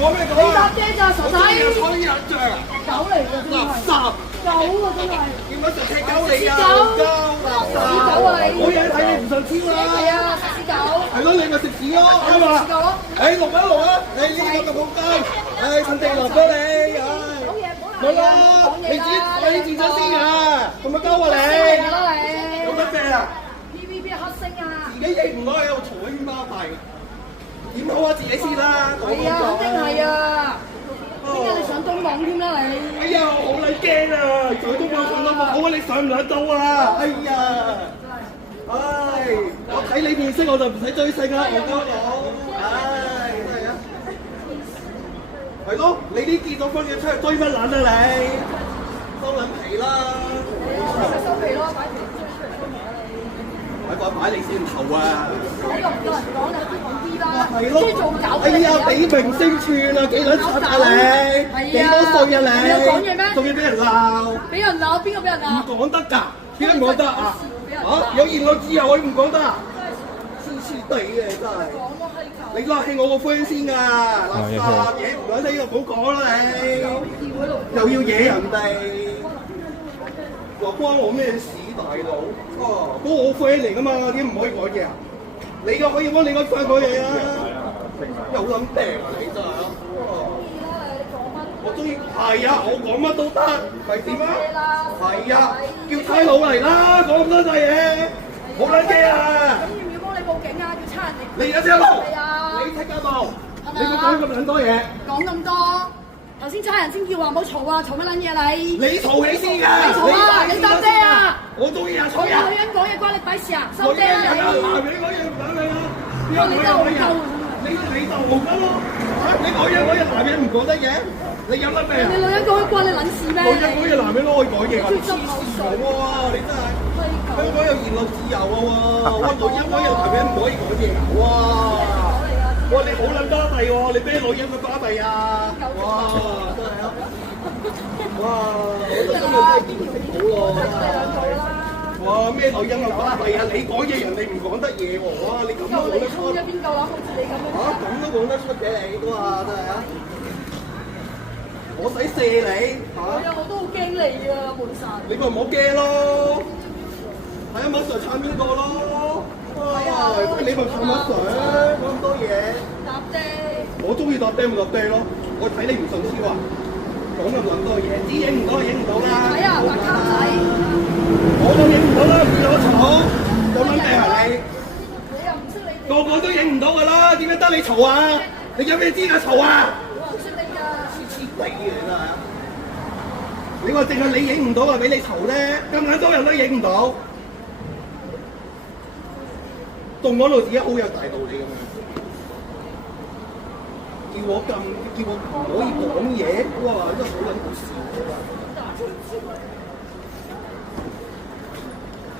講咩講你搭啊？姐咋傻仔？坐呢人像，狗嚟㗎真係，垃圾！狗啊真係。點解成踢狗你啊？狗垃圾！狗啊你！我嘢睇你唔上天啦！係啊，食屎狗。係咯，你咪食屎咯，啱嘛？食屎狗咯！誒錄啊錄啊！你呢個咁仆街，誒趁地落咗你，唉！冇嘢唔好咪咯，講嘢啦！你自咗先啊！咁咪鳩啊你！嚟啦你！做乜嘢啊？ TVB 黑星啊！自己認唔到喺度嘈喧巴閉，點好啊？自己先啦，講係啊，肯定係啊！點解你上東網添啦你？哎呀，好撚驚啊！上東網上到網，好啊！你上唔上到啊？哎呀！唉，我睇你面色我就唔使追星啦，黃家佬。唉，真係啊！係咯，你啲結咗婚嘅出去追乜撚啊你？收撚皮啦！收皮咯，擺皮擺你先頭啊！講又唔夠人講，你講啲啦。係咯，即係做狗。哎呀，俾明星串啊，幾撚柒啊你？幾多歲啊你？有講嘢咩？仲要俾人鬧？俾人鬧，邊個俾人鬧？唔講得㗎，點解唔講得啊？嚇，有言論自由，你唔講得啊？黐黐地嘅真係。你拉起我個 friend 先㗎，垃圾嘢唔撚你就唔好講啦你。又要惹人哋，話關我咩事大佬？哦，嗰個我 friend 嚟㗎嘛，點唔可以講嘢啊？你個可以幫你個 friend 講嘢啊？有撚病啊你真係啊！我中意係啊，我講乜都得，係點啊？係啊，叫差佬嚟啦，講咁多細嘢，好撚驚啊！咁要唔要幫你報警啊？要差人哋。你而家聽到？係啊。你聽得到？你冇講咁撚多嘢。講咁多，頭先差人先叫話唔好嘈啊，嘈乜撚嘢你？你嘈起先㗎！你嘈啊！你搭姐啊！我中意啊，我嘈啊！女人講嘢關你鬼事啊！收爹啊我啲人啊，你！男人講嘢唔等你啦。你真係好鳩！你就冇得咯。你講嘢嗰日男人唔講得嘅，你有乜病啊？你女人講嘢關你撚事咩？女人嗰日男人都可以講嘢㗎。專心口水喎，你真係香港有言論自由啊喎！哇，女人嗰日男人唔可以講嘢㗎。哇！哇，你好撚巴閉喎！你俾女人嘅巴閉啊！哇，真係啊！哇，我覺得呢個真係見識好喎！哇，咩女人嘅巴閉啊！你講嘢人哋唔講得嘢喎！哇，你咁都講得出？邊夠膽好似你咁樣？嚇，咁都講得出嘅你都話真係啊！我使射你嚇？係啊，我都好驚你啊，門神！你咪唔好驚咯，睇下乜 Sir 撐邊個咯？哇！你咪撐乜 Sir，講咁多嘢。搭爹。我中意搭爹咪搭爹咯，我睇你唔順超啊！講咁撚多嘢，啲影唔到就影唔到啦。睇啊，白卡仔。我都影唔到啦，見到嘈，有撚病啊你？你又唔識你哋。個個都影唔到㗎啦，點解得你嘈啊？你有咩資格嘈啊？我唔識你㗎。黐黐地嘅你真係。你話淨係你影唔到啊，俾你嘈咧，咁撚多人都影唔到。仲講到自己好有大道理咁樣，叫我唔可以講嘢，哇！真係好撚好笑。